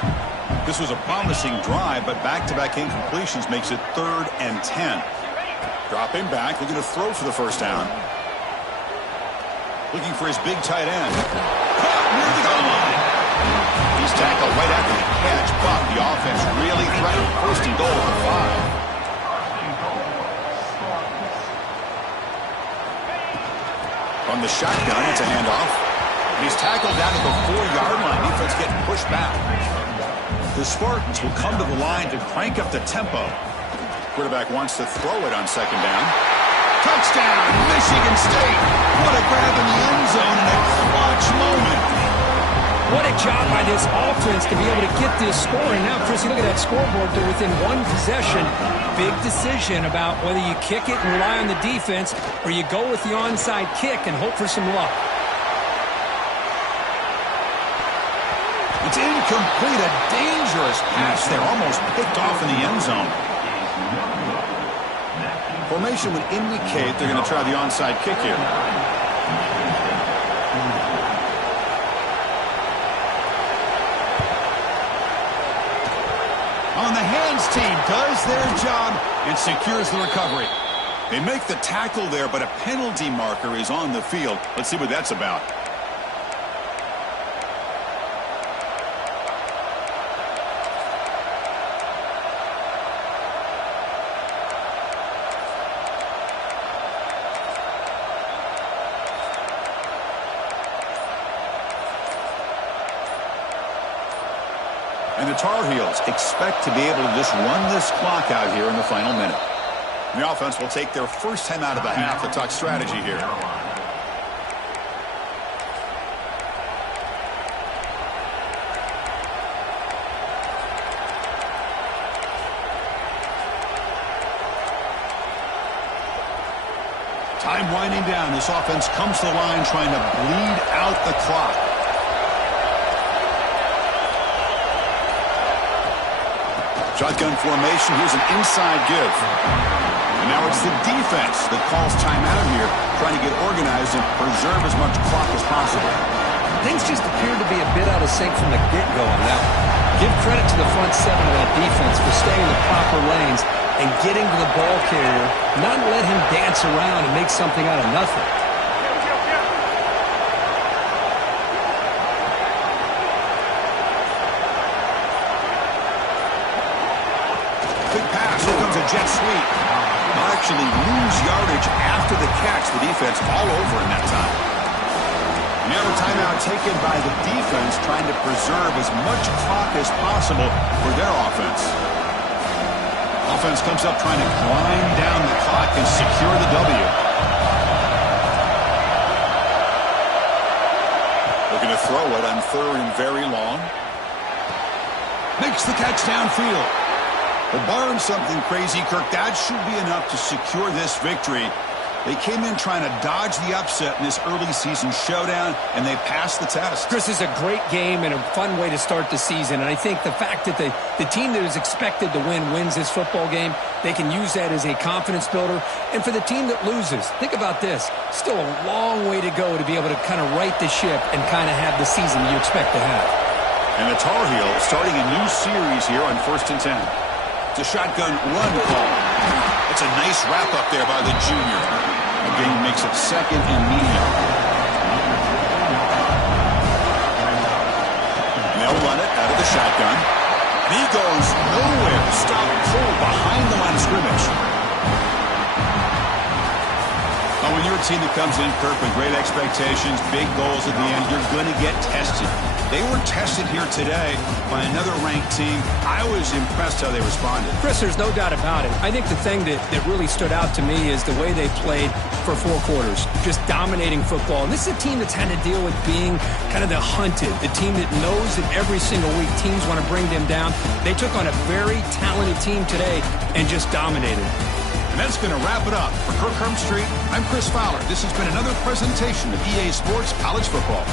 This was a promising drive, but back-to-back incompletions makes it 3rd and 10. Dropping back, looking to throw for the first down. Looking for his big tight end. Caught near the goal line. He's tackled right after the catch, but the offense really threatened. First and goal at the 5. From the shotgun, it's a handoff. He's tackled down at the 4-yard line. Defense getting pushed back. The Spartans will come to the line to crank up the tempo. Quarterback wants to throw it on second down. Touchdown, Michigan State. What a grab in the end zone in a clutch moment. What a job by this offense to be able to get this score. And now, Chris, you look at that scoreboard. They're within one possession. Big decision about whether you kick it and rely on the defense or you go with the onside kick and hope for some luck. It's incomplete. A dangerous pass there. Almost picked off in the end zone. Formation would indicate they're going to try the onside kick here. On the hands team does their job and secures the recovery. They make the tackle there, but a penalty marker is on the field. Let's see what that's about. And the Tar Heels expect to be able to just run this clock out here in the final minute. The offense will take their first time out of the half to talk strategy here. Time winding down. This offense comes to the line trying to bleed out the clock. Shotgun formation. Here's an inside give. And now it's the defense that calls timeout here, trying to get organized and preserve as much clock as possible. Things just appear to be a bit out of sync from the get-go on that one. Give credit to the front seven of that defense for staying in the proper lanes and getting to the ball carrier, not let him dance around and make something out of nothing. Quick pass. Here comes a jet sweep. They'll actually lose yardage after the catch. The defense all over in that time. Now a timeout taken by the defense, trying to preserve as much clock as possible for their offense. Offense comes up trying to grind down the clock and secure the W. Looking to throw it on third and very long. Makes the catch downfield. But barring something crazy, Kirk, that should be enough to secure this victory. They came in trying to dodge the upset in this early season showdown, and they passed the test. Chris, is a great game and a fun way to start the season. And I think the fact that the team that is expected to win wins this football game, they can use that as a confidence builder. And for the team that loses, think about this. Still a long way to go to be able to kind of right the ship and kind of have the season you expect to have. And the Tar Heels starting a new series here on 1st and 10. It's a shotgun run call. It's a nice wrap-up there by the junior. Again, makes it second and medium. And they'll run it out of the shotgun. And he goes nowhere. Stop cold behind the line of scrimmage. Now, when you're a team that comes in, Kirk, with great expectations, big goals at the end, you're going to get tested. They were tested here today by another ranked team. I was impressed how they responded. Chris, there's no doubt about it. I think the thing that really stood out to me is the way they played for 4 quarters, just dominating football. And this is a team that's had to deal with being kind of the hunted, the team that knows that every single week teams want to bring them down. They took on a very talented team today and just dominated. And that's going to wrap it up. For Kirk Street, I'm Chris Fowler. This has been another presentation of EA Sports College Football.